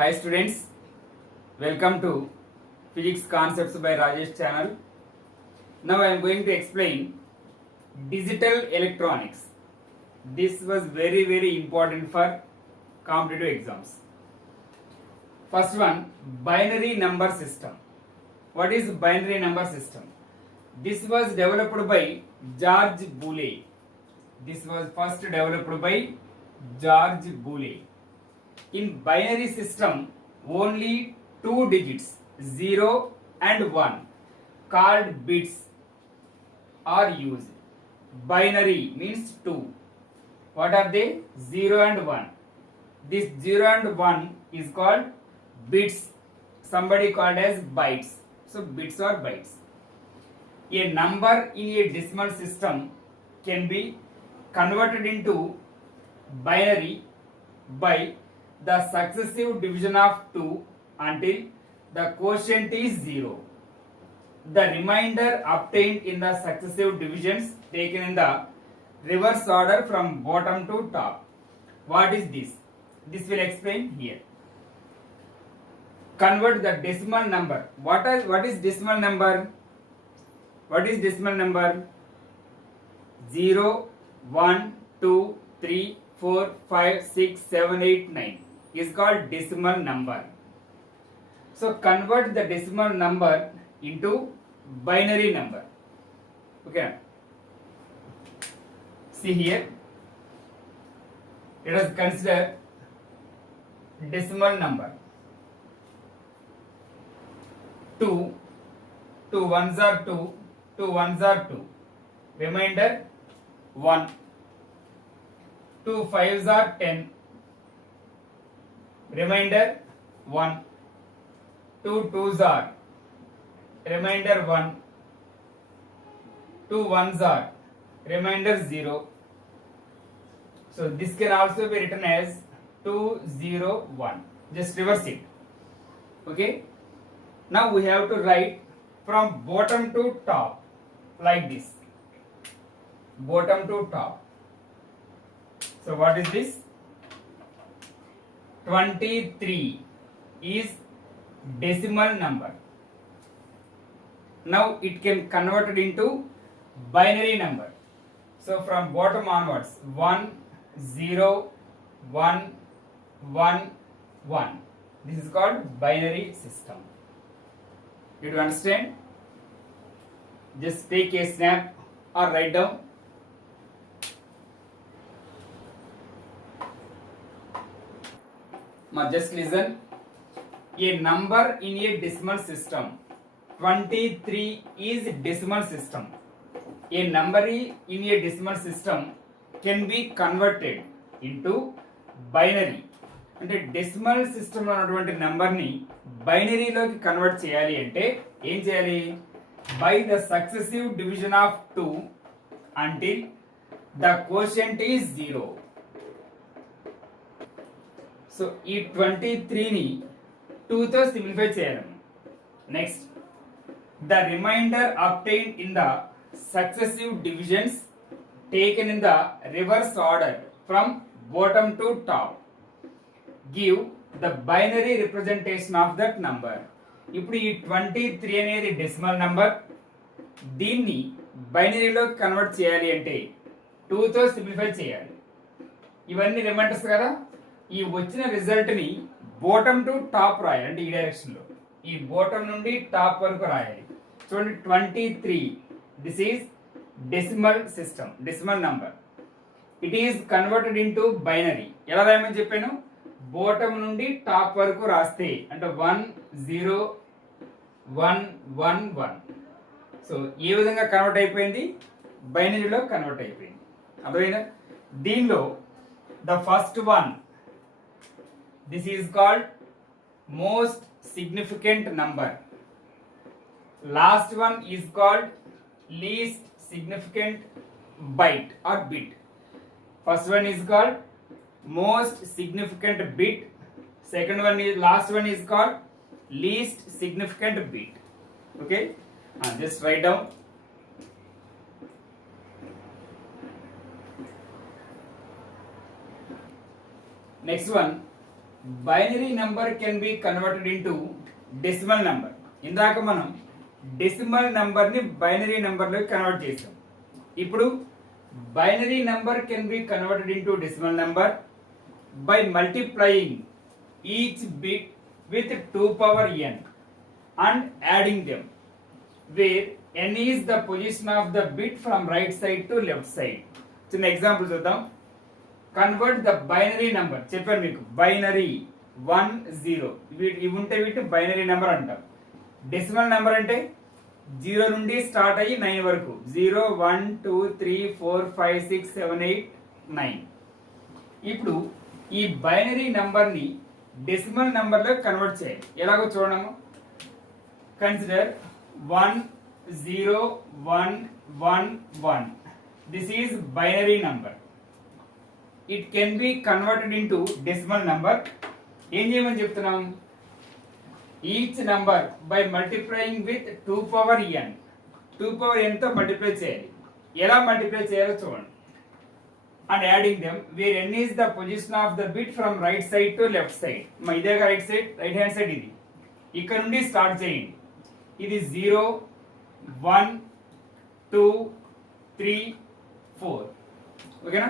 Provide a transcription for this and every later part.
Hi students, welcome to Physics Concepts by Rajesh channel. Now I am going to explain digital electronics. This was very important for competitive exams. First one, binary number system. What is binary number system? This was developed by George Boole. This was first developed by George Boole. In binary system, only two digits 0 and 1 called bits are used. Binary means two. What are they? 0 and 1. This 0 and 1 is called bits. Somebody called as bytes. So bits or bytes. A number in a decimal system can be converted into binary by the successive division of 2 until the quotient is 0. The remainder obtained in the successive divisions taken in the reverse order from bottom to top. What is this? This will explain here. Convert the decimal number. What is decimal number? What is decimal number? 0, 1, 2, 3, 4, 5, 6, 7, 8, 9 is called decimal number. So convert the decimal number into binary number. Okay. See here. Let us consider decimal number. 2 ones are 2, 2 ones are 2. Remainder 1. 2 fives are 10. Remainder 1. 2 twos are. Remainder 1. 2 ones are. Remainder 0. So this can also be written as 2 0 1. Just reverse it. Okay. Now we have to write from bottom to top like this. Bottom to top. So what is this? 23 is decimal number. Now it can convert it into binary number. So from bottom onwards, 1 0 1 1 1. This is called binary system. Did you understand? Just take a snap or write down. Now just listen. A number in a decimal system. 23 is decimal system. A number in a decimal system can be converted into binary. అంటే decimal సిస్టంలో ఉన్నటువంటి నెంబర్ని బైనరీలోకి convert చేయాలి అంటే ఏం చేయాలి? By the successive division of 2 until the quotient is 0. So ఈ 23ని 2తో సింప్లిఫై చేయాలి. Next, the remainder obtained in the successive divisions taken in the reverse order from bottom to top give the binary representation of that number. ఇప్పుడు ఈ 23 అనేది decimal number. దీన్ని బైనరీలో convert చేయాలి అంటే 2తో సింప్లిఫై చేయాలి. ఇవన్నీ రిమైండర్స్ కదా. ఈ వచ్చిన రిజల్ట్ ని బాటమ్ టు టాప్ రాయాలి. అంటే ఈ డైరెక్షన్ లో ఈ బాటమ్ నుండి టాప్ వరకు రాయాలి. చూడండి, 23 this is decimal system, decimal number. It is converted into binary. ఎలా రాయమని చెప్పాను? బాటమ్ నుండి టాప్ వరకు రాస్తే అంటే 1 0 1 1 1. సో ఏ విధంగా కన్వర్ట్ అయిపోయింది? బైనరీలో కన్వర్ట్ అయిపోయింది. అర్థమైందా? దీనిలో the first one, this is called most significant number. Last one is called least significant byte or bit. First one is called most significant bit. Second one is, last one is called least significant bit. Okay, just write down. Next one, binary number can be converted into decimal number. ఇందాక మనం decimal నెంబర్ని binary నెంబర్లోకి convert చేసాం. ఇప్పుడు binary number can be converted into decimal number by multiplying each bit with 2 power n and adding them, where n is the position of the bit from right side to left side. చిన్న example చూద్దాం. Convert the binary number చెప్పాను మీకు, binary 1 0 ఇవి ఉంటే వీటి binary number అంటాం. Decimal number అంటే 0 నుండి స్టార్ట్ అయ్యి 9 వరకు, 0 1 2 3 4 5 6 7 8 9. ఇప్పుడు ఈ బైనరీ నెంబర్ని డెసిమల్ నెంబర్లో కన్వర్ట్ చేయాలి. ఎలాగో చూడము. Consider 1 0 1 1 1. This is binary number. It can be converted into decimal number. ఏం చేయమని చెప్తున్నాం? Each number by multiplying with 2 power n. 2 power n తో మల్టిప్లై చేయాలి. ఎలా మల్టిప్లై చేయాలో చూడండి. And adding them, where n is the position of the bit from right side to left side. ఇదేగా right side, right hand side ఇది. ఇక్కడ నుండి start చేయండి. ఇది 0 1 2 3 4. ఓకేనా?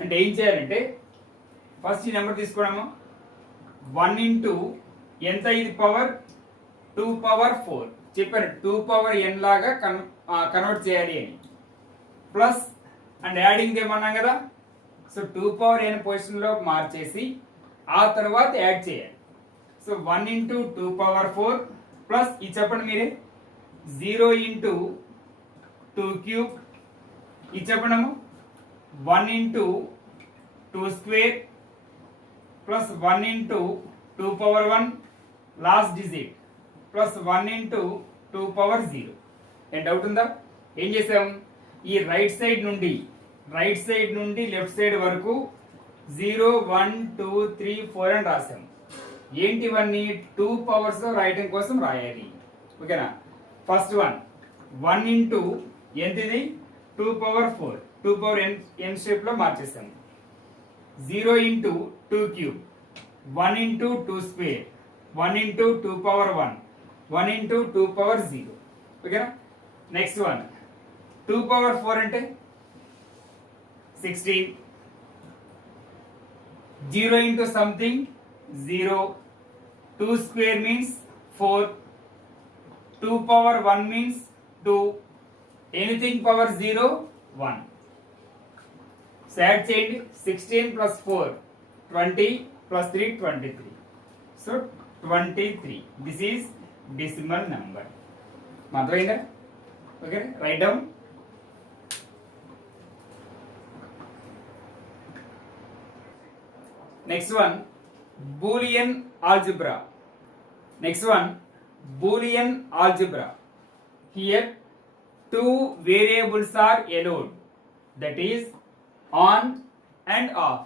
అంటే ఏం చేయాలంటే ఫస్ట్ ఈ నెంబర్ తీసుకోవడము. 1 ఇంటూ ఎంత ఇది పవర్? 2 పవర్ 4. చెప్పారు 2 పవర్ n లాగా కన్వర్ట్ చేయాలి అని. ప్లస్ అండ్ యాడింగ్ ఏమన్నాం కదా. సో 2 పవర్ n పొజిషన్లో మార్చేసి ఆ తర్వాత యాడ్ చేయాలి. సో 1 ఇంటూ 2 పవర్ 4 ప్లస్ ఇది చెప్పండి మీరే 0 ఇంటూ 2 క్యూబ్. ఇది చెప్పడము 1 into 2 square plus 1 into 2 power 1 last digit plus 1 into 2 power 0. ఏం డౌట్ ఉందా? ఏం చేసాం? ఈ రైట్ సైడ్ నుండి లెఫ్ట్ సైడ్ వరకు 0 1 2 3 4 అని రాసాం. ఏంటి ఇవన్నీ? 2 పవర్స్ రాయటం కోసం రాయాలి. ఓకేనా? ఫస్ట్ 1 ఇంటూ ఎంతది? 2 పవర్ 4. 2 పవర్ n షేప్ లో మార్చేస్తాం. 0 into 2 cube, 1 into 2 square, 1 into 2 power 1, 1 into 2 power 0. ఓకేనా? నెక్స్ట్ 2 పవర్ 4 అంటే 16. 0 into something 0. 2 square means 4. 2 power 1 means 2. Anything power 0 1. So add చేయండి. 16 plus 4 20 plus 3 23. So 23. This is decimal number. అర్థమైందా? Okay, right down. Next one, Boolean algebra. Here, two variables are allowed. That is, on and off.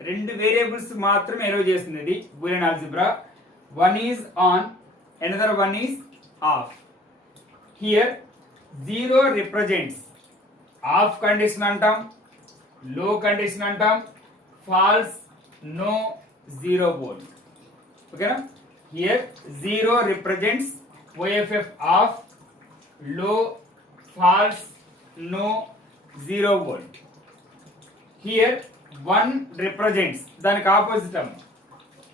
రెండు variables మాత్రమే allow చేస్తుంది Boolean algebra. One is on, another one is off. Here, 0 represents off condition అంటాం, low condition అంటాం, false, no, 0 volt. Okay, here 0 represents OFF off, low, false, no, 0 volt. Here 1 represents దానికి opposite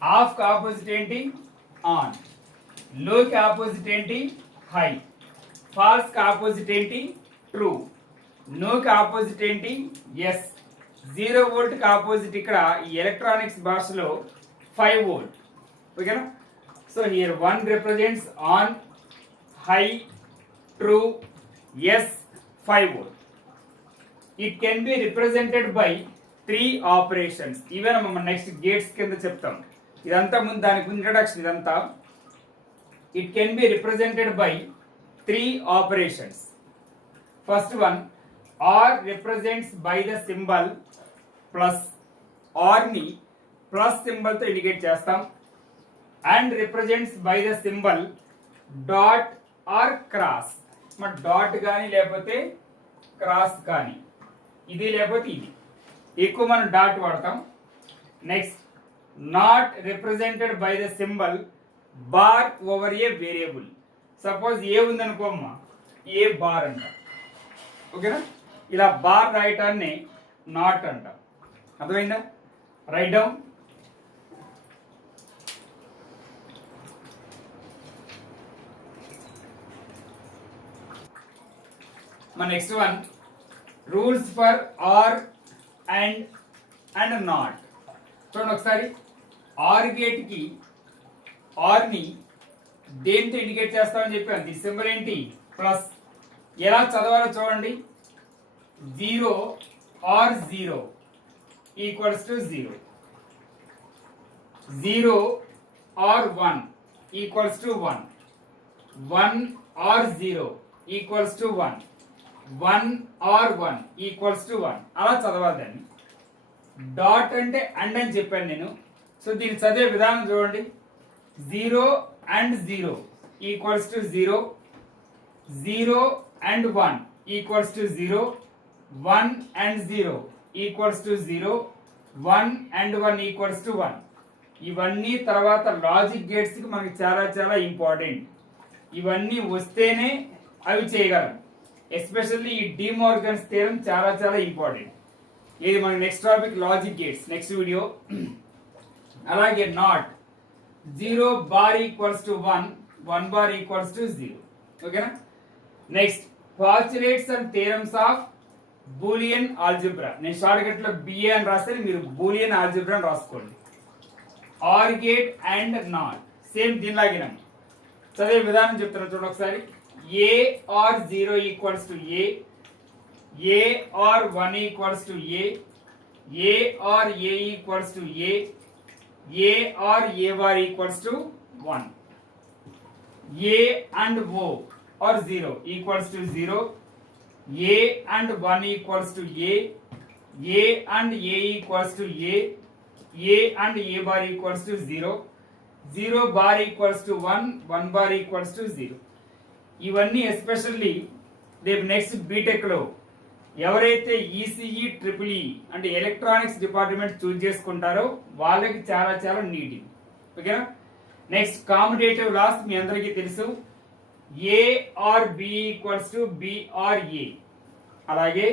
off కి opposite ఏంటి? On. Low కి opposite ఏంటి? High. False కి opposite ఏంటి? True. No కి ఆపోజిట్ ఏంటి? ఎస్. 0 వోల్ట్ కి ఆపోజిట్ ఇక్కడ ఈ ఎలక్ట్రానిక్స్ భాషలో 5 వోల్ట్. ఓకేనా? So here 1 represents on, high, true, yes, 5 volt. It can be represented by 3 operations. Even మనం నెక్స్ట్ గేట్స్ కింద చెప్తాం. ఇదంతా ముందు దానికి ఇంట్రడక్షన్ ఇదంతా. It can be represented by 3 operations. First one, or represents by the symbol plus. Or ని plus symbol తో indicate చేస్తాం. And represents by the symbol dot or cross. మన డాట్ కానీ లేకపోతే క్రాస్ కానీ, ఇది లేకపోతే ఇది. ఎక్కువ మనం డాట్ వాడతాం. Next not represented by the symbol bar over a variable. Suppose A ఉందనుకోమ్మా, ఏ బార్ అంట, ఓకేనా? ఇలా బార్ రాయటాన్ని నాట్ అంట. అర్థమైందా? Write down. మా next one, rules for or and not. చూడండి ఒకసారి, ఆర్ గేట్ కి ఆర్ ని దేంతో ఇండికేట్ చేస్తామని చెప్పాను. ది సింబల్ ఏంటి? ప్లస్. ఎలా చదవాలో చూడండి. 0 or 0 equals to 0. 0 or 1 equals to 1. 1 or 0 equals to 1. 1 or 1 equals to 1. అలా చదవాలని. డాట్ అంటే అండ్ అని చెప్పాను నేను. సో దీన్ని చదివే విధానం చూడండి. 0 and 0 equals to 0. 0 and 1 equals to 0. 1 and 0 equals to 0. 1 and 1 equals to 1. ఇవన్నీ తర్వాత లాజిక్ గేట్స్ కి మనకి చాలా చాలా ఇంపార్టెంట్. ఇవన్నీ వస్తేనే అవి చేయగలం. ఎస్పెషల్లీ ఈ డిమోర్గన్స్ థియరం చాలా చాలా ఇంపార్టెంట్. ఇది మన next topic logic gates, next video. అలాగే not 0 bar equals to 1, 1 bar equals to 0. ఓకేనా? Next, postulates and theorems of Boolean algebra. నేను షార్ట్ కట్ లో బిఏ అని రాస్తే మీరు బూలియన్ ఆల్జిబ్రా అని రాసుకోండి. Or gate and not same దీనిలాగిన చదివే విధానం చెప్తాను చూడండి ఒకసారి. A or 0 equals to A, A or 1 equals to A, A or A equals to A, A or A bar equals to 1. A and O or 0 equals to 0. A and 1 equals to A, A and A equals to A, A and A bar equals to 0, 0 bar equals to 1, 1 bar equals to 0. ఇవన్నీ especially రేపు next BTech లో ఎవరైతే ECE triple E అంటే electronics department చూస్ చేసుకుంటారో వాళ్ళకి చాలా చాలా neat. ఓకేనా? నెక్స్ట్, కాంపిటేటివ్ లాస్ మీ అందరికీ తెలుసు. A or B equals to B or A. అలాగే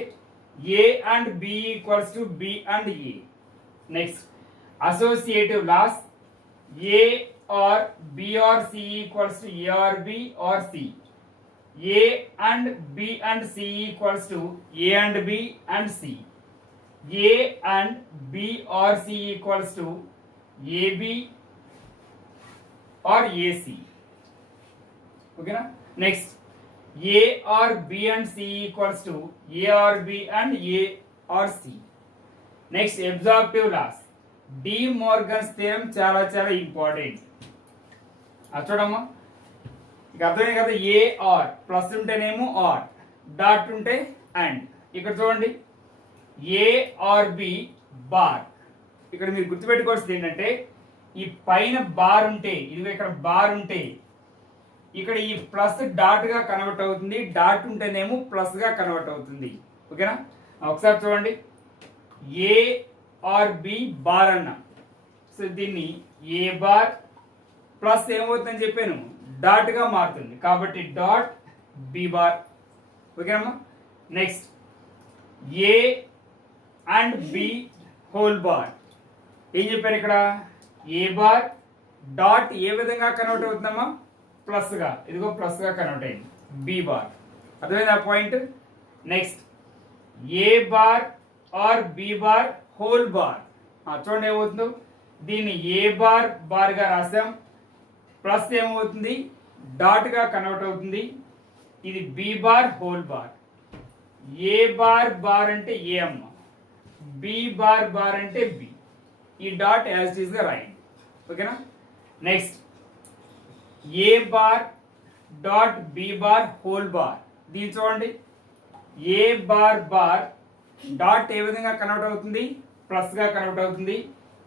A and B equals to B and A. Next, associative laws. A or B or C equals to A or B or C. A and B and C equals to A and B and C. A and B or C equals to AB or AC. ఓకేనా? Next, A or B and C equals to A or B and A or C. Next, absorptive laws. De Morgan's theorem చాలా చాలా important. అది చూడమ్మా, ఇక అర్థమే కదా. A or plus ఉంటేనేమో or, dot ఉంటే అండ్. ఇక్కడ చూడండి, ఏ ఆర్ బి బార్. ఇక్కడ మీరు గుర్తుపెట్టుకోవాల్సింది ఏంటంటే, ఈ పైన బార్ ఉంటే, ఇది ఇక్కడ బార్ ఉంటే ఇక్కడ ఈ ప్లస్ డాట్ గా కన్వర్ట్ అవుతుంది, డాట్ ఉంటేనేమో ప్లస్ గా కన్వర్ట్ అవుతుంది. ఓకేనా? ఒకసారి చూడండి, ఏ ఆర్ బి బార్ అన్న. సో దీన్ని ఏ బార్ ప్లస్ ఏమవుతుందని చెప్పాను, డాట్ గా మారుతుంది కాబట్టి డాట్ బి బార్. ఓకేనమ్మా? Next, A and B whole bar. ఏం చెప్పాను ఇక్కడ? ఏ బార్ డాట్ ఏ విధంగా కన్వర్ట్ అవుతుందమ్మా? ప్లస్ గా. ఇదిగో ప్లస్ గా కన్వర్ట్ అయింది, బి బార్. అర్థమైంది ఆ point? Next, A bar or B bar whole bar. చూడండి ఏమవుతుందో, దీన్ని ఏ బార్ బార్ గా రాసాం, ప్లస్ ఏమవుతుంది, డాట్ గా కన్వర్ట్ అవుతుంది. ఇది B bar whole bar. A bar bar అంటే ఏ అమ్మ, బి బార్ బార్ అంటే బి. ఈ డాట్ యాజ్ ఇట్ ఈస్ గా రాయండి. ఓకేనా? Next, A bar dot B bar whole bar. దీన్ని చూడండి, A bar bar dot A విధంగా కన్వర్ట్ అవుతుంది, ప్లస్ గా కన్వర్ట్ అవుతుంది.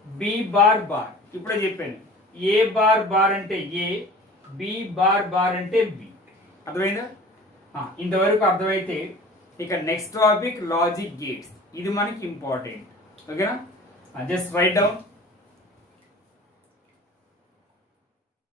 బి బార్ బార్ ఇప్పుడే చెప్పాను, ఏ బార్ బార్ అంటే ఏ, బి బార్ బార్ అంటే బి. అర్థమైందా? ఇంతవరకు అర్థమైతే ఇక నెక్స్ట్ టాపిక్ లాజిక్ గేట్స్. ఇది మనకి ఇంపార్టెంట్. ఓకేనా? Just right down.